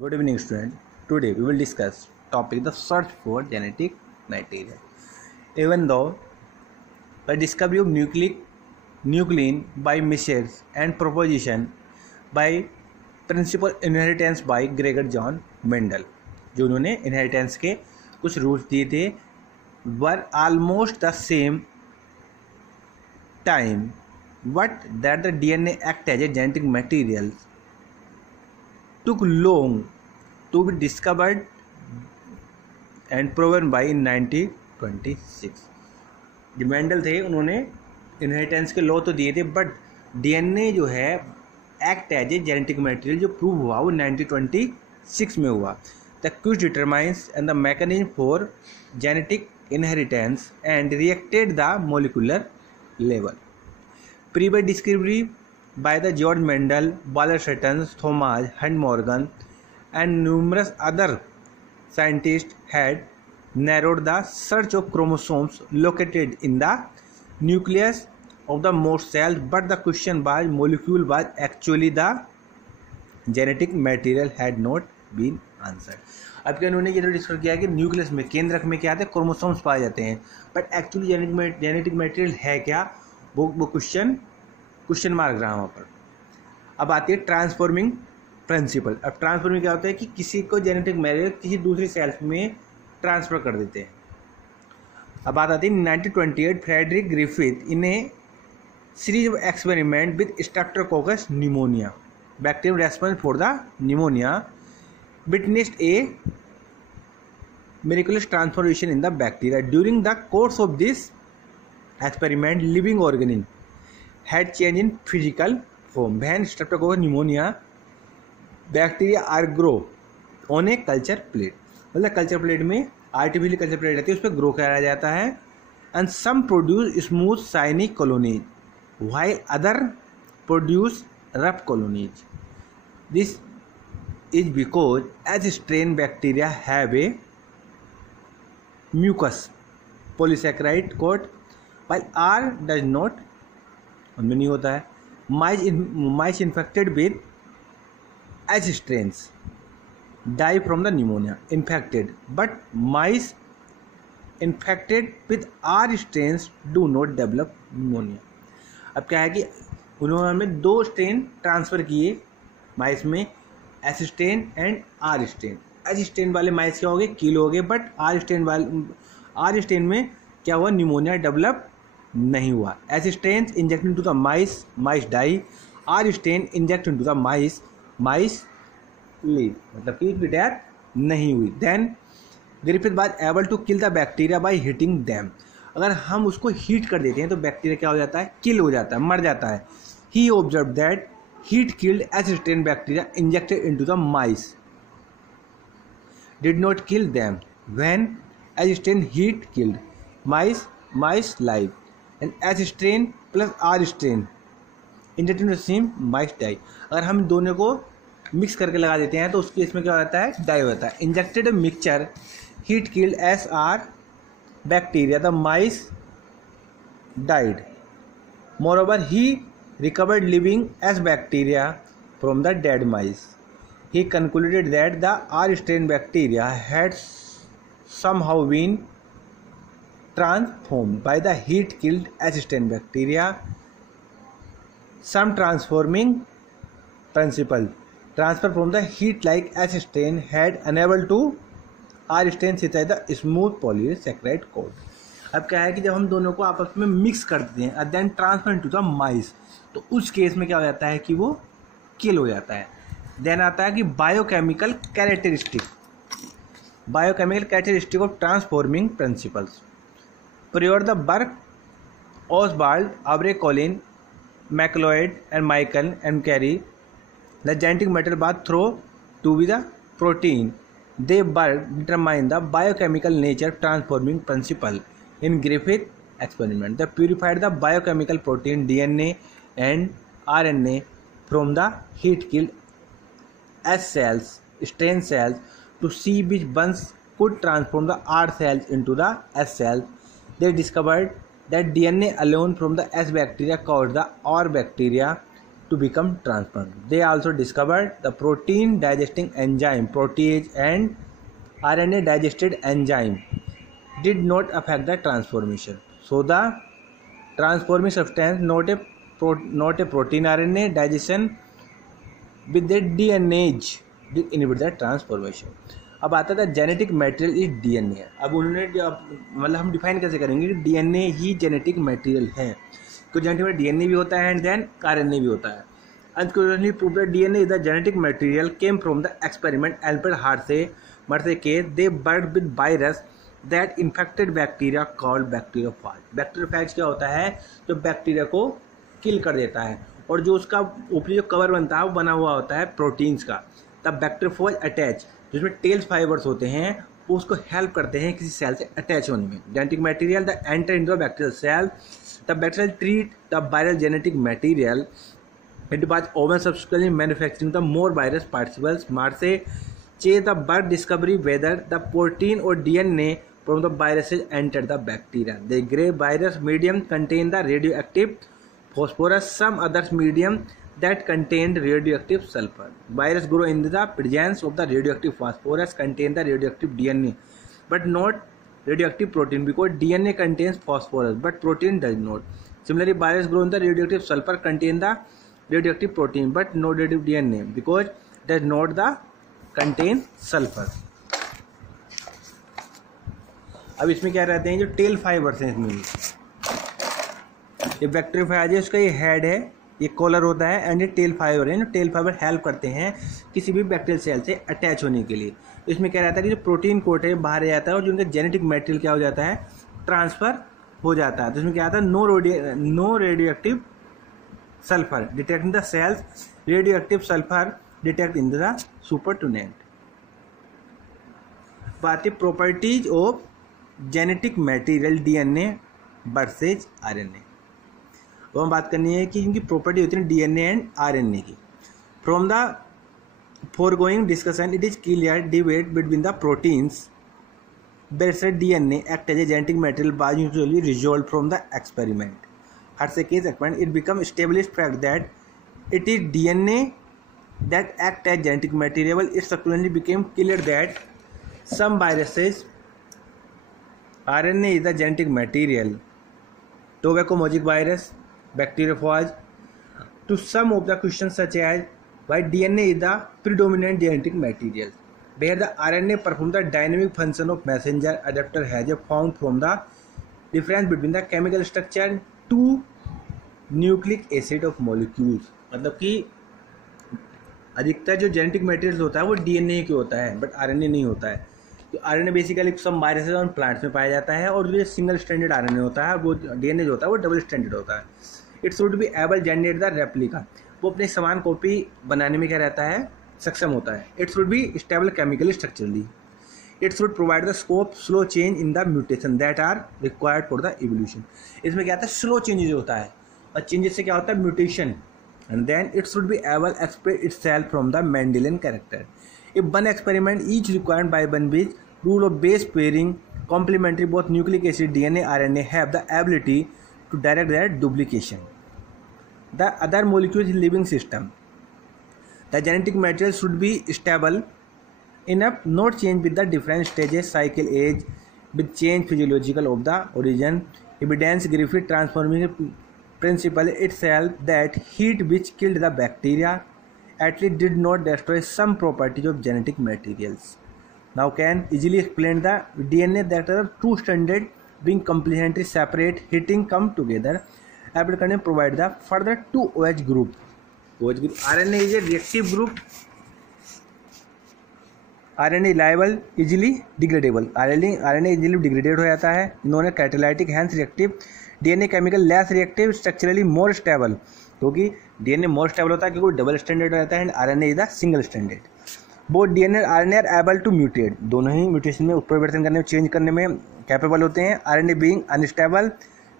Good evening, student. Today we will discuss topic the search for genetic material. Even though the discovery of nuclein by Michels and proposition by principal inheritance by Gregor John Mendel, जो उन्होंने inheritance के कुछ rules दिए थे, were almost the same time, but that the DNA act as a genetic material took long to be discovered and proven by in 1926. जो Mendel थे उन्होंने inheritance के लॉ तो दिए थे, बट डीएनए जो है act as a genetic material जो प्रूव हुआ वो 1926 में हुआ. The quiz determines and the mechanism for genetic inheritance and reacted the molecular level. Previous discovery by the George Mendel, Wallerstein, Thomas Hunt Morgan and numerous other scientists had narrowed the search of chromosomes located in the nucleus of the most cells, but the question was molecule was actually the genetic material had not been answered. अब क्या उन्होंने ये discuss किया कि nucleus में केंद्रक में क्या आते हैं, क्रोमोसोम्स पाए जाते हैं, बट एक्चुअली जेनेटिक मटेरियल है क्या, वो क्वेश्चन मार्क रहा वहाँ पर. अब आती है ट्रांसफॉर्मिंग प्रिंसिपल. अब ट्रांसफॉर्मिंग क्या होता है कि किसी को जेनेटिक मटेरियल किसी दूसरी सेल्स में ट्रांसफर कर देते हैं. अब बात आती है 1928 Frederick Griffith in a series of experiment with streptococcus pneumoniae bacterium response for the pneumonia witnessed a miraculous transformation in the bacteria. During the course of this experiment, living organism had changed in physical form. When Streptococcus pneumonia bacteria are grow on a culture plate, मतलब culture plate में artificial culture plate रहती है, उस पर grow कराया जाता है. And some produce smooth shiny colonies while other produce rough colonies. This is because S strain bacteria have a mucus polysaccharide coat while R does not, उनमें नहीं होता है. Mice infected with H strains die from the pneumonia infected, but mice infected with R strains do not develop pneumonia. अब क्या है कि उन्होंने 2 strain transfer किए माइस में, H strain and R strain. H strain वाले माइस क्या हो गए, किल हो गए, बट आर स्ट्रेन में क्या हुआ, न्यूमोनिया डेवलप नहीं हुआ. H strain inject into the mice, mice die. R strain inject into the mice, mice live, मतलब कि डेथ नहीं हुई. Then Griffith was able to kill the bacteria by heating them. अगर हम उसको हीट कर देते हैं तो बैक्टीरिया क्या हो जाता है, किल हो जाता है, मर जाता है. He observe that heat killed H strain bacteria injected into the mice did not kill them. When H strain heat killed mice, mice live. And H strain plus R strain injected into the same, mice die. अगर हम दोनों को mix करके लगा देते हैं तो उस केस में क्या होता है, डाई होता है. Injected mixture heat killed S R bacteria, the mice died. Moreover he recovered living S bacteria from the dead mice. He concluded that the R strain bacteria had somehow been transformed by the heat killed H strain bacteria. Some transforming principle transfer from the heat like H strain had enabled to R strain synthesize the smooth polysaccharide coat. अब क्या है कि जब हम दोनों को आपस में मिक्स कर देते हैं and then transfer into the mice, तो उस केस में क्या हो जाता है कि वो किल हो जाता है. देन आता है कि biochemical characteristic of transforming principles. Prior the work, Oswald, Avery Colin, MacLeod and Michael and Carey the genetic material बात thought to be the protein. They work determine the biochemical nature transforming principle in Griffith experiment. The purified the biochemical protein DNA and RNA from the heat killed S cells, strain cells, to see which ones could transform the R cells into the S cells. They discovered that DNA alone from the S bacteria caused the R bacteria to become transparent. They also discovered the protein digesting enzyme protease and RNA digested enzyme did not affect the transformation. So the transforming substance not a protein RNA digestion with the DNAs did inhibit the transformation. अब आता था genetic material is DNA. अब उन्होंने मतलब हम define कैसे करेंगे कि डीएनए ही जेनेटिक मटेरियल है. तो जेनेटिक में डीएनए भी होता है एंड देन आरएनए भी होता है. Unconsciously prove that DNA is the genetic material came from the experiment Albert मर्से के दे बर्ड with virus that infected bacteria called bacteriophage. Bacteriophage क्या होता है? जो बैक्टीरिया को किल कर देता है और जो उसका ऊपरी जो कवर बनता है वो बना हुआ होता है प्रोटीन्स का. तब बैक्टीरियोफेज अटैच जिसमें टेल्स फाइबर्स होते हैं वो उसको हेल्प करते हैं किसी सेल से अटैच होने में. Genetic material the enter into the bacterial cell. The bacterial treat the viral genetic material it was own subsequently manufacturing the more virus particles. मार्से चे द बर्ड डिस्कवरी वेदर द प्रोटीन और DNA from the viruses enter the bacteria. The grew virus medium contain the radioactive phosphorus. Some other medium that contained radioactive sulfur. Virus grow in the presence of the radioactive phosphorus contain the radioactive DNA but not radioactive protein because DNA contains phosphorus but protein does not. Similarly, virus grow in the radioactive sulfur contain the radioactive protein but no radioactive DNA because does not the contain sulfur. अब इसमें क्या रहते हैं जो tell fibres हैं इसमें. ये bacteriophage है, उसका ये हेड है, ये कॉलर होता है एंड ये टेल फाइबर है. टेल फाइबर हेल्प करते हैं किसी भी बैक्टीरियल सेल से अटैच होने के लिए. इसमें क्या रहता है कि जो प्रोटीन कोट है बाहर आ जाता है और जो उनका जेनेटिक मटेरियल क्या हो जाता है ट्रांसफर हो जाता है. तो इसमें क्या आता है no radioactive sulphur detecting the cells. Radioactive sulphur detect in the supernatant. बात है properties of genetic material DNA versus RNA. तो हम बात करनी है कि इनकी प्रॉपर्टी होती है डीएनए एंड आरएनए की. From the foregoing discussion it is clear debate between the proteins where DNA act as a genetic material was usually resolved from the experiment. Hershey's experiment, it became established fact that it is DNA that act as genetic material. It subsequently became clear that some viruses RNA is the genetic material. Tuberculosis virus, bacteriophage. To some of the questions such as why DNA is the predominant genetic material, where the RNA performs the dynamic function of messenger adapter has found from the difference between the chemical structure to nucleic acid of molecules. मतलब कि अधिकतर जो genetic material होता है वो DNA की होता है बट आरएनए नहीं होता है. तो आरएनए बेसिकली सब वायरसेस और प्लांट्स में पाया जाता है और जो सिंगल स्टैंडर्ड आरएनए होता है वो डीएनए जो होता है वो डबल स्टैंडर्ड होता है. It should be able generate the replica. वो अपने समान कॉपी बनाने में क्या रहता है सक्षम होता है. It should be stable chemically structurally. It should provide the scope slow change in the mutation that are required for the evolution. इसमें क्या होता है स्लो चेंजेज होता है और चेंजेस से क्या होता है mutation. And then it should be able express itself from the Mendelian character. If one experiment each required by one बीज rule of base pairing complementary both nucleic acid DNA RNA have the ability to direct their duplication. The other molecules in living system, the genetic material should be stable enough not change with the different stages cycle age with change physiological of the origin. Evidence Griffith transforming principle itself that heat which killed the bacteria at least did not destroy some properties of genetic materials. Now can easily explain the DNA that are two standard being complementary separate heating come together. Applicant provide the further two OH group. OH group RNA is a reactive group. RNA reliable easily degradable. RNA easily degraded हो जाता है. इन्होंने catalytic hence reactive. DNA chemical less reactive structurally more stable. क्योंकि DNA more stable होता है क्योंकि double standard रहता है and RNA is the single standard. Both DNA RNA are able to mutate. दोनों ही म्यूटेशन में उत्परिवर्तन करने में चेंज करने में कैपेबल होते हैं. RNA being unstable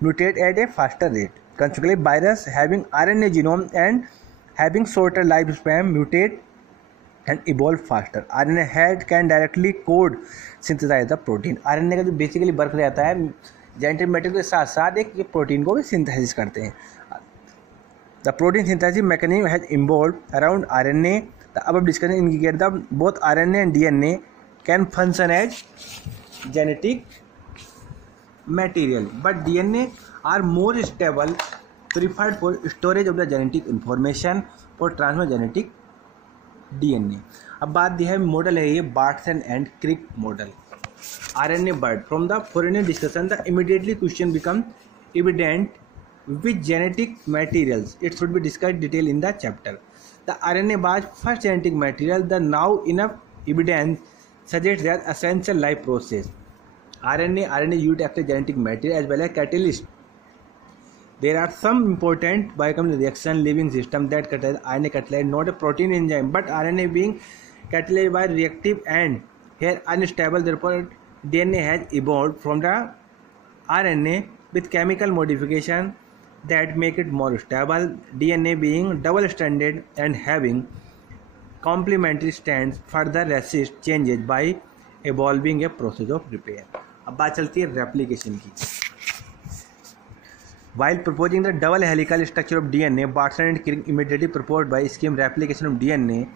mutate at a faster rate. Consequently virus having RNA genome and having shorter life span mutate and evolve faster. RNA head can directly code synthesize the protein. RNA का जो basically work रहता है genetic material के साथ साथ एक protein को भी सिंथेसिस करते हैं. The protein synthesis mechanism has involved around RNA. The above discussion indicate that both RNA and DNA can function as genetic material, but DNA are more stable, preferred for storage of the genetic information for transfer genetic DNA. अब बात दी है model है ये Watson and Crick model. RNA bird. From the foreign discussion, the immediately question become evident which genetic materials it should be discussed detail in the chapter. The RNA bar's first genetic material, the now enough evidence suggests that essential life process. RNA used as a genetic material as well as catalyst. There are some important biochemical reaction living system that catalyze RNA catalyze not a protein enzyme, but RNA being catalyzed by reactive and here unstable. Therefore, DNA has evolved from the RNA with chemical modification that make it more stable. DNA being double-stranded and having complementary strands further resist changes by evolving a process of repair. अब बात चलती है replication की. While proposing the double helical structure of DNA, Bartson and Crick immediately proposed by scheme replication of DNA.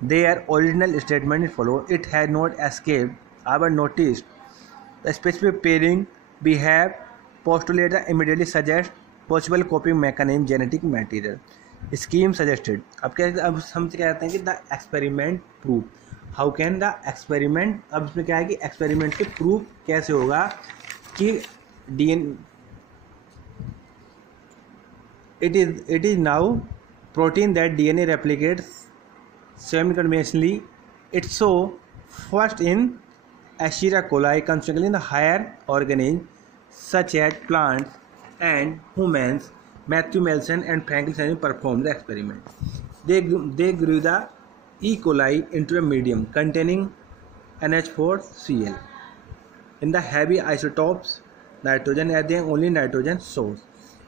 Their original statement follow. It had not escaped our notice. The specific pairing we have postulated that immediately suggest possible copying mechanism genetic material. Scheme suggested. अब हम क्या कहते हैं कि the experiment proof. How can the experiment? अब इसमें क्या है कि experiment के proof कैसे होगा कि DNA it is now protein that DNA replicates semi-conventionally. It so first in Escherichia coli, consequently in the higher organisms such as plants and humans. Matthew Melson and Franklin Sennett performed the experiment. They grew the E. coli into a medium containing NH4Cl. In the heavy isotopes nitrogen as the only nitrogen source.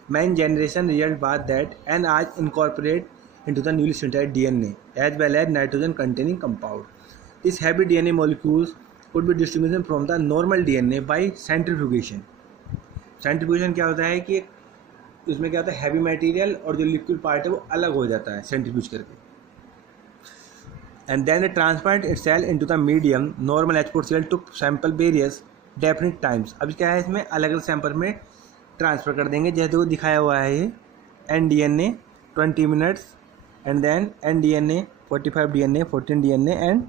Main generation result was that NH incorporate into the newly synthesized DNA as well as nitrogen containing compound. These heavy DNA molecules could be distributed from the normal DNA by centrifugation. Centrifugation क्या होता है कि उसमें क्या होता है, heavy material और जो लिक्विड पार्ट है वो अलग हो जाता है सेंट्रीफ्यूज करके. And then the transplant itself into the medium. Normal H4Cl took sample various definite times. अब क्या है, इसमें अलग अलग सैंपल में ट्रांसफ़र कर देंगे जैसे वो दिखाया हुआ है ये. nDNA 20 minutes and then nDNA 45 DNA 14 DNA and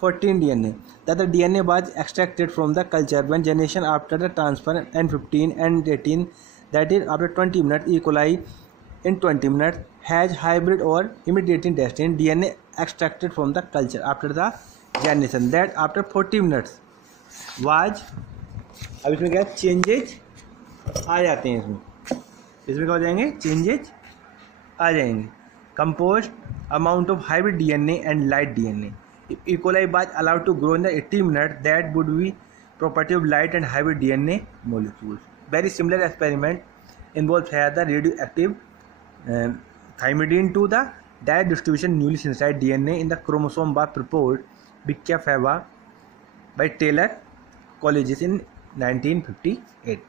14 DNA. That the DNA was extracted from the culture when generation after the transfer N15 and 18, that is after 20 minutes. E. coli in 20 minutes has hybrid or imitating destined DNA extracted from the culture after the generation, that after 40 minutes was. अब इसमें क्या changes आ जाते हैं, इसमें क्या हो जाएंगे, changes आ जाएंगे. Compost amount of hybrid DNA and light DNA. If E. coli was allowed to grow in the 80 minutes, that would be property of light and hybrid DNA molecules. Very similar experiment involves here the radioactive thymidine to the direct distribution newly synthesized DNA in the chromosome was proposed by Taylor colleges in 1958.